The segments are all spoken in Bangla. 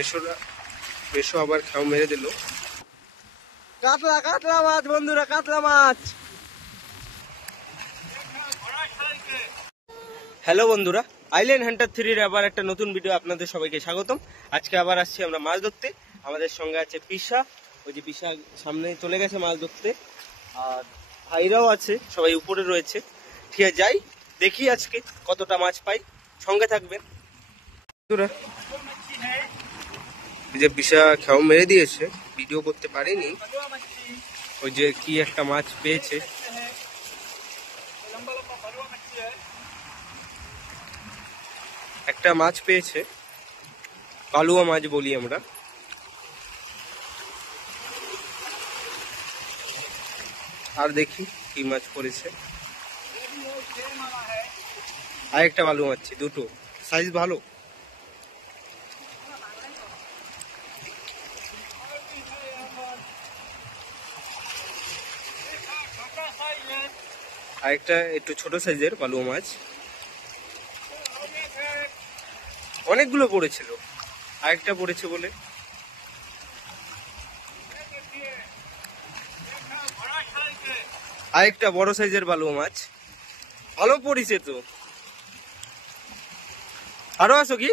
মেশো আবার খাও মেরে দিল। কাতলা কাতলা মাছ বন্ধুরা, কাতলা মাছ। হ্যালো বন্ধুরা, আইল্যান্ড হান্টার 3-র আবার একটা নতুন ভিডিও আপনাদের সবাইকে স্বাগতম। আজকে আবার আসছি আমরা মাছ ধরতে। আমাদের সঙ্গে আছে পিসা, ওই যে পিসা সামনে চলে গেছে মাছ ধরতে, আর ভাইরাও আছে, সবাই উপরে রয়েছে। ঠিক আছে, যাই দেখি আজকে কতটা মাছ পাই, সঙ্গে থাকবেন বন্ধুরা। যে পিসা খাও মেরে দিয়েছে, ভিডিও করতে পারিনি। ওই যে কি একটা মাছ পেয়েছে, একটা মাছ পেয়েছে, কালুয়া মাছ বলি আমরা। আর দেখি কি মাছ পড়েছে। আর একটা বালু মাছ, দুটো সাইজ ভালো। আর একটা একটু ছোট সাইজের বালুয়া মাছ। অনেকগুলো পড়েছিল, আরেকটা পড়েছে বলে। আরেকটা বড় সাইজের বালুয়া মাছ, ভালো পড়েছে তো। আরো আসো কি?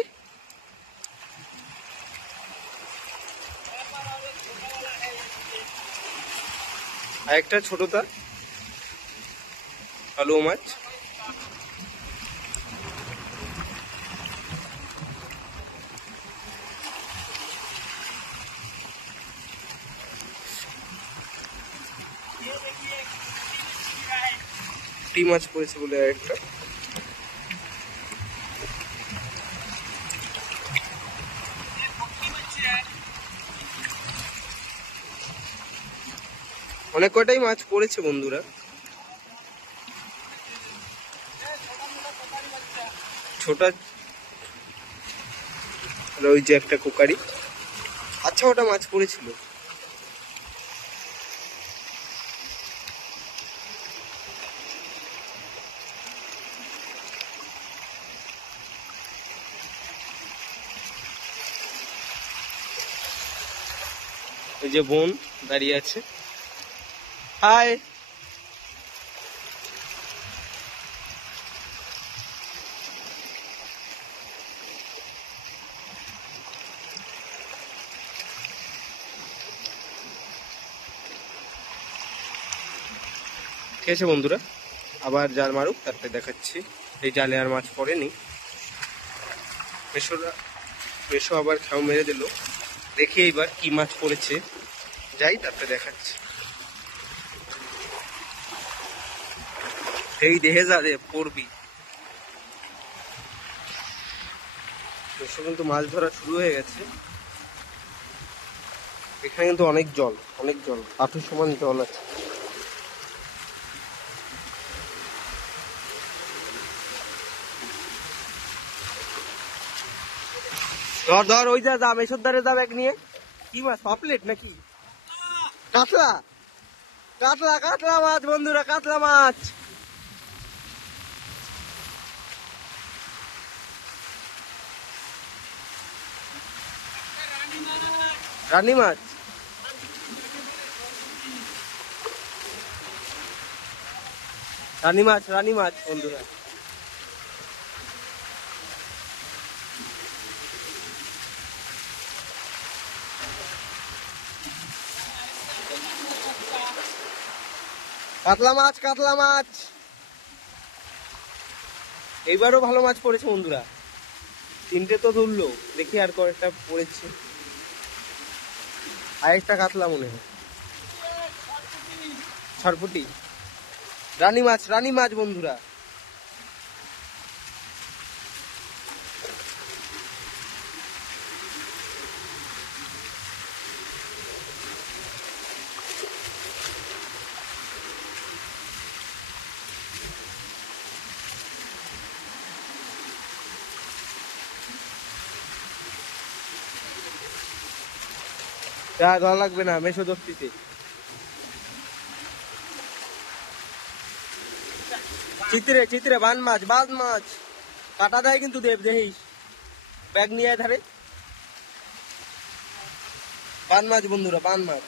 আরেকটা ছোটটা বালুয়া মাছ। টি মাছ পড়েছে বলে আরেকটা। অনেক কয়টাই মাছ পড়েছে বন্ধুরা। ছোট ওই যে একটা কোকারি, আচ্ছা ওটা মাছ পড়েছিল। এই যে বোন দাঁড়িয়ে আছে। হাই। ঠিক আছে বন্ধুরা, আবার জাল মারুক, তারপরে দেখাচ্ছি। এই জালে আর মাছ পড়েনি। মেশো আবার খাও মেরে দিল। দেখি এইবার কি মাছ পড়েছে, যাই তারপরে দেখাচ্ছি। এই দেখে যা রে, পড়বি। মেশো কিন্তু মাছ ধরা শুরু হয়ে গেছে। এখানে কিন্তু অনেক জল, অনেক জল, হাঁটু সমান জল আছে। ধর ধর, ওই যা মেশোর ধারে যা ব্যাগ নিয়ে। কি মাছ, পাপলেট নাকি? কাতলা কাতলা কাতলা মাছ বন্ধুরা, কাতলা মাছ। রানী মাছ, রানী মাছ, রানী মাছ বন্ধুরা। কাতলা মাছ, কাতলা মাছ। এইবারও ভালো মাছ পড়েছে বন্ধুরা, 3টে তো ধরলো। দেখি আর কয়েকটা পড়েছে। আরেকটা কাতলা মনে হয়, ছরপুটি। রানী মাছ, রানী মাছ বন্ধুরা। যা ধরা লাগবে না, মেশো ধরতিতে। চিত্রে চিত্রে বান মাছ, বান মাছ কাটা দেয় কিন্তু দেব, দেখিস। ব্যাগ নিয়ে ধারে। বান মাছ বন্ধুরা, বান মাছ।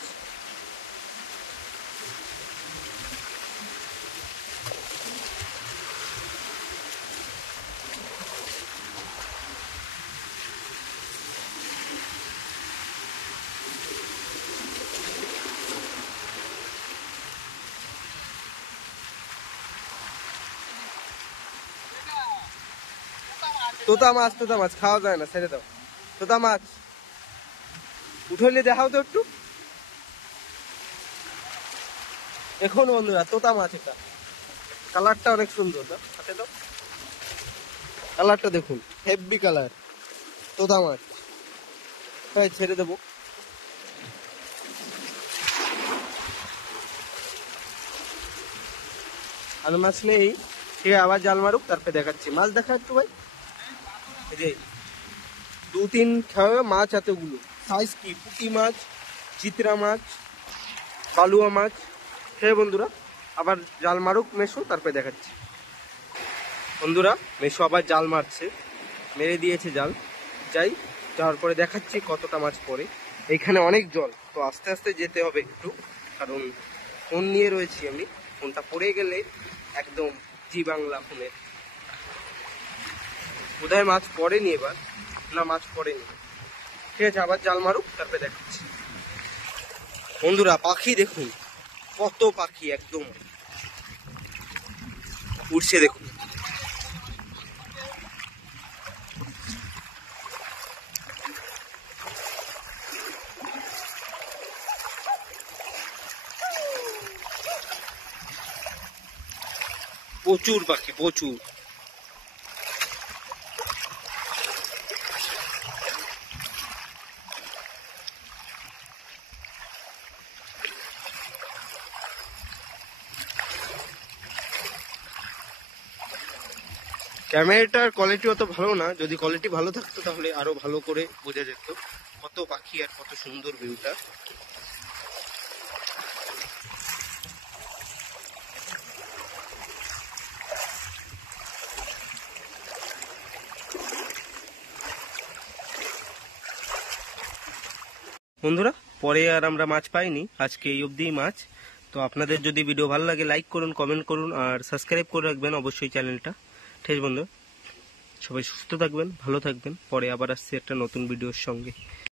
তোতা মাছ, তোতা মাছ খাওয়া যায় না, ছেড়ে দাও। তোতা মাছ উঠলে দেখাও তো একটু। এখন বন্ধুরা তোতা মাছ, এটা কালারটা অনেক সুন্দর না, হাতে দাও। কালারটা দেখুন, হেভি কালার, তোতা মাছ। তাই ছেড়ে দেবো। আর মাছ নেই, ঠিক আবার জাল মারুক, তারপরে দেখাচ্ছি। মাছ দেখা একটু ভাই, এই যে 2-3 খাওয়া মাছ এতগুলো। সাইজ কি, পুঁটি মাছ, চিত্রা মাছ, বালুয়া মাছ। হ্যাঁ বন্ধুরা, আবার জাল মারুক মেশো, তারপরে দেখাচ্ছি। বন্ধুরা মেশো আবার জাল মারছে, মেরে দিয়েছে জাল। যাই, যাওয়ার পরে দেখাচ্ছি কতটা মাছ পড়ে। এইখানে অনেক জল, তো আস্তে আস্তে যেতে হবে একটু, কারণ ফোন নিয়ে রয়েছি আমি। ফোনটা পড়ে গেলে একদম জি বাংলা ফোনে। বোধহয় মাছ পড়েনি এবার, না মাছ পড়েনি। ঠিক আছে, আবার জাল মারুক, তারপরে দেখাচ্ছি। বন্ধুরা পাখি দেখুন, কত পাখি একদম উঠছে দেখুন। প্রচুর পাখি, প্রচুর। ক্যামেরাটার কোয়ালিটি অত ভালো না, যদি কোয়ালিটি ভালো থাকতো তাহলে আরো ভালো করে বোঝা যেত কত পাখি আর কত সুন্দর ভিউটা। বন্ধুরা পরে আর আমরা মাছ পাইনি, আজকে এই অবধিই মাছ। তো আপনাদের যদি ভিডিও ভালো লাগে লাইক করুন, কমেন্ট করুন আর সাবস্ক্রাইব করে রাখবেন অবশ্যই চ্যানেলটা। ঠিক আছে বন্ধু, সবাই সুস্থ থাকবেন, ভালো থাকবেন। পরে আবার আসছি একটা নতুন ভিডিওর সঙ্গে।